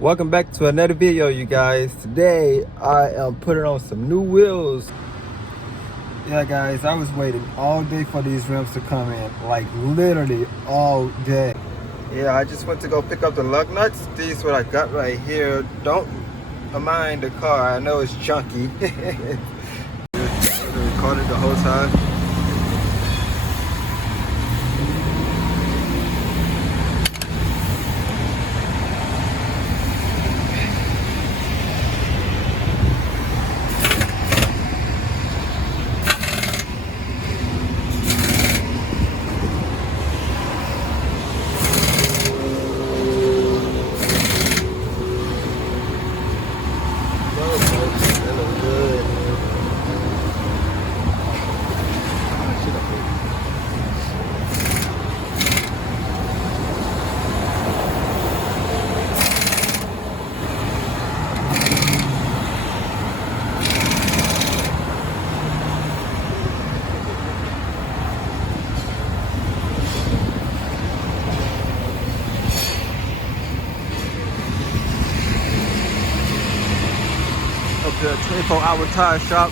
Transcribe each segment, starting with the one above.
Welcome back to another video, you guys. Today I am putting on some new wheels. Yeah guys, I was waiting all day for these rims to come in, like literally all day. Yeah, I just went to go pick up the lug nuts. These what I got right here. Don't mind the car, I know it's chunky. Recorded the whole time. Up to a 24-hour tire shop.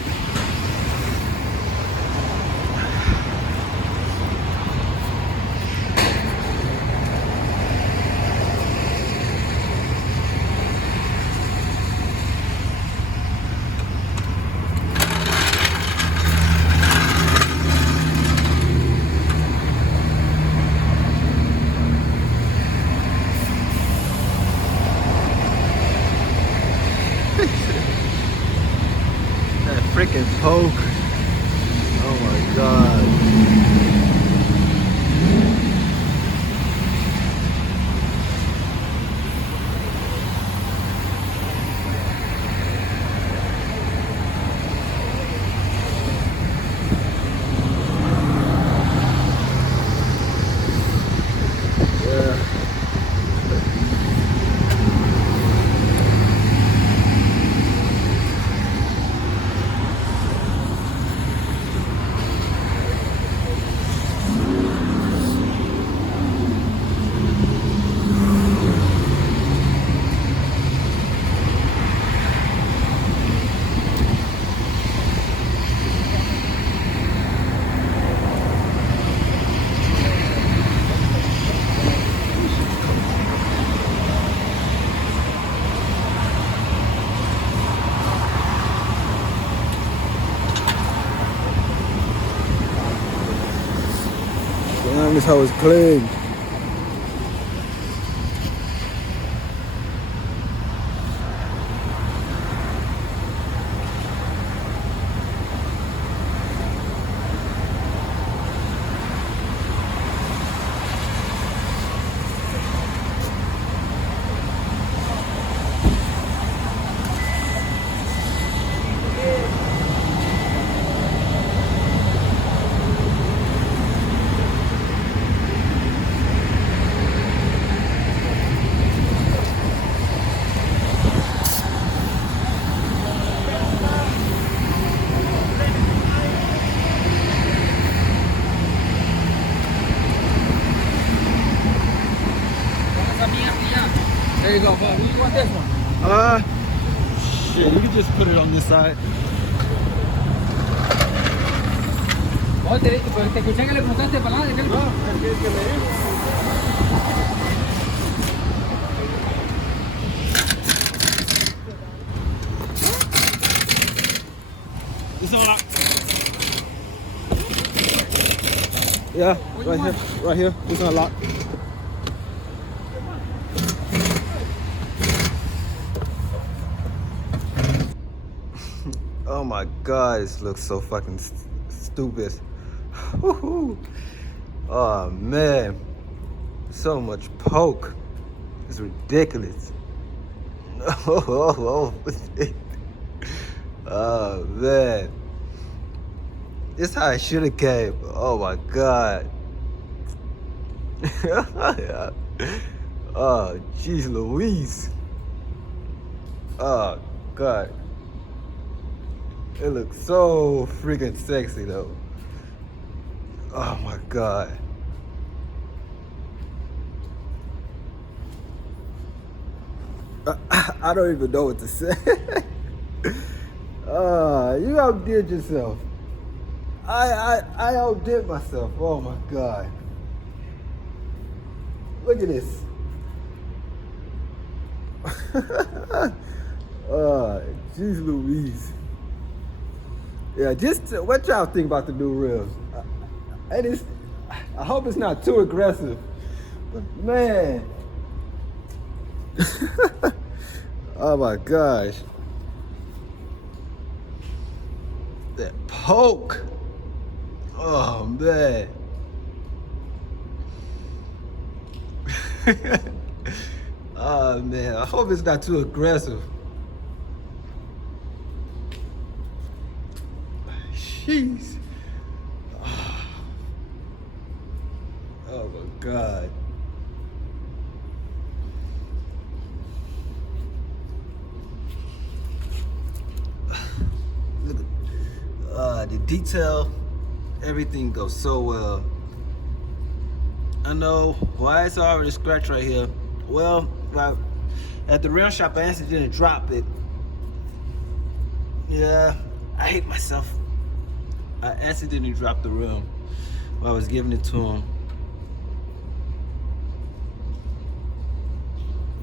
That freaking poke. Oh my god. Damn, this hoe is clean. There you go, bud. You want this one? Shit, you can just put it on this side. Oh, te escuché que le preguntaste para nada. No, es que me dijo. This one up. Yeah, right here. This one lock. Oh my god, this looks so fucking stupid. Oh man, so much poke. It's ridiculous. Oh man, this is how I should have came. Oh my god. Yeah. Oh jeez Louise. Oh god. It looks so freaking sexy though. Oh my god. I don't even know what to say. You outdid yourself. I outdid myself. Oh my God. Look at this. Jeez Louise. Yeah, just what y'all think about the new rims? I hope it's not too aggressive. But man. Oh my gosh. That poke. Oh man. Oh man, I hope it's not too aggressive. Jeez. Oh my God. Look at the detail, everything goes so well. I know why it's already scratched right here. Well, at the rim shop, I accidentally dropped it. Yeah, I hate myself. I accidentally dropped the rim while I was giving it to him.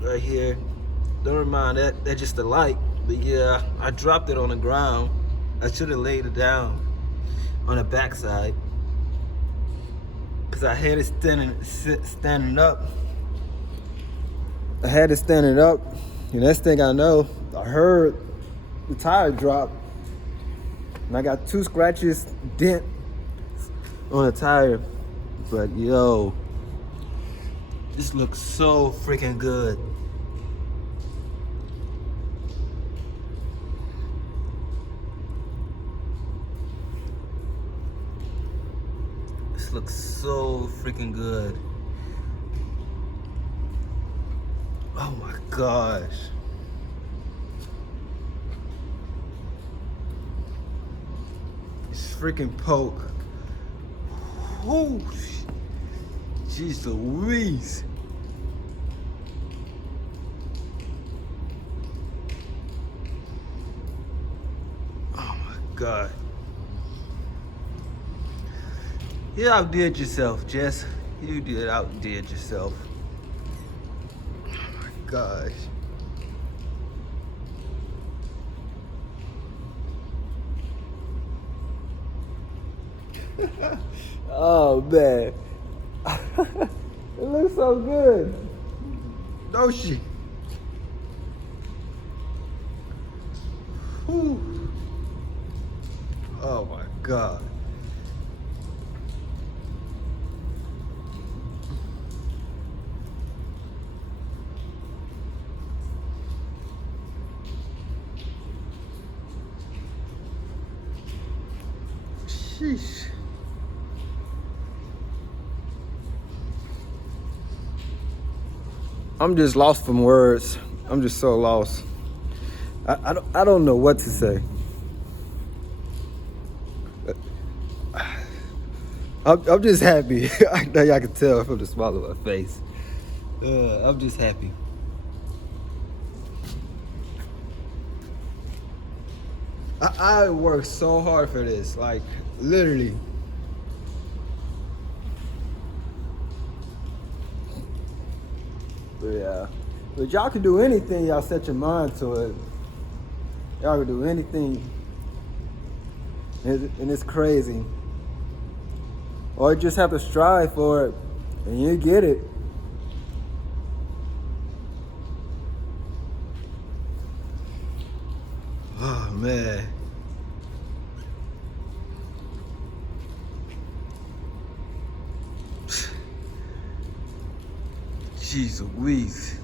Right here. Don't mind that. That's just a light. But yeah, I dropped it on the ground. I should have laid it down on the backside, because I had it standing up. I had it standing up. And next thing I know, I heard the tire drop. And I got 2 scratches, dent on the tire. But yo, this looks so freaking good. This looks so freaking good. Oh my gosh. This freaking poke. Oh, jeez Louise. Oh my God. You outdid yourself, Jess. You did outdid yourself. Oh my gosh. Oh man. It looks so good. Don't she? Whew. Oh my God. Sheesh. I'm just lost from words. I'm just so lost. I don't know what to say. I'm just happy. I know y'all can tell from the smile of my face. I'm just happy. I worked so hard for this, like literally. But yeah, but y'all can do anything y'all set your mind to it. Y'all can do anything, and it's crazy. Or you just have to strive for it, and you get it. Oh man. Jeez Louise.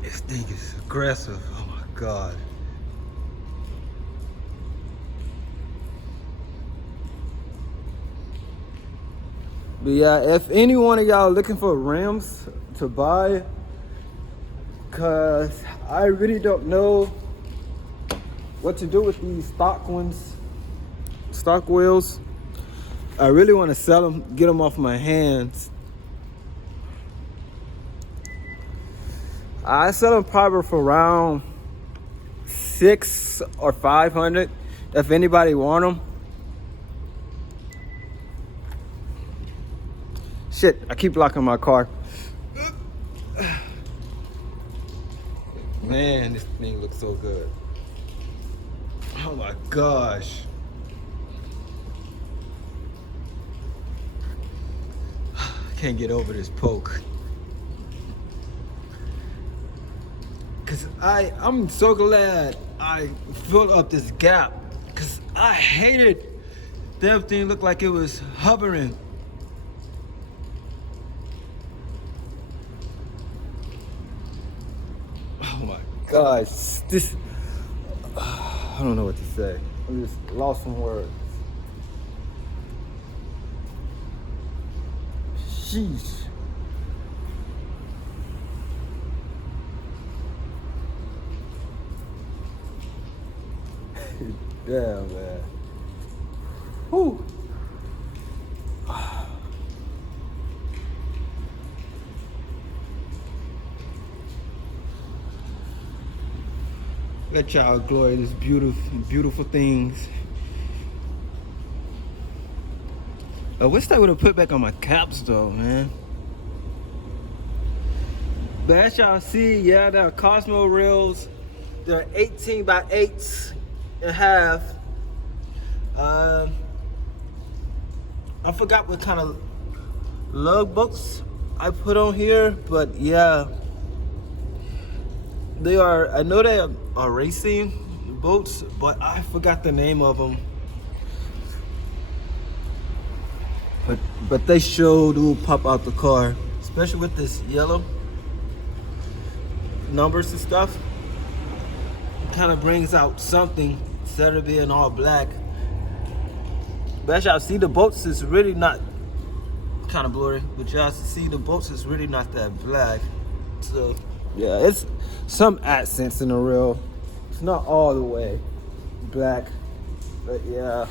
This thing is aggressive. Oh my God. But yeah, if any one of y'all looking for rims to buy, cause I really don't know what to do with these stock ones, stock wheels. I really want to sell them, get them off my hands. I sell them probably for around 6 or 500 if anybody want them. Shit, I keep locking my car. Man, this thing looks so good. Oh my gosh. Can't get over this poke. Cause I'm so glad I filled up this gap. Cause I hated that thing looked like it was hovering. Oh my gosh, this, I don't know what to say. I just lost some words. Sheesh. Damn, man. Whew. Let y'all glory these beautiful things. I wish I would have put back on my caps though, man. But as y'all see, yeah, they're Cosmo reels. They're 18 by 8s and a half. I forgot what kind of lug bolts I put on here, but yeah. They are, I know they are racing boats, but I forgot the name of them. But they sure do pop out the car, especially with this yellow numbers and stuff. It kind of brings out something instead of being all black. But as y'all see, the boats is really not, kind of blurry, but y'all see the boats is really not that black. So yeah, it's some accents in the reel. It's not all the way black, but yeah.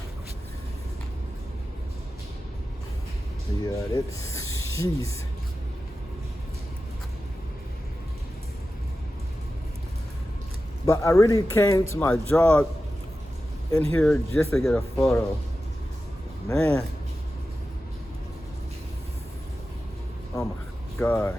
Yeah, it's, jeez. But I really came to my job in here just to get a photo. Man. Oh my gosh.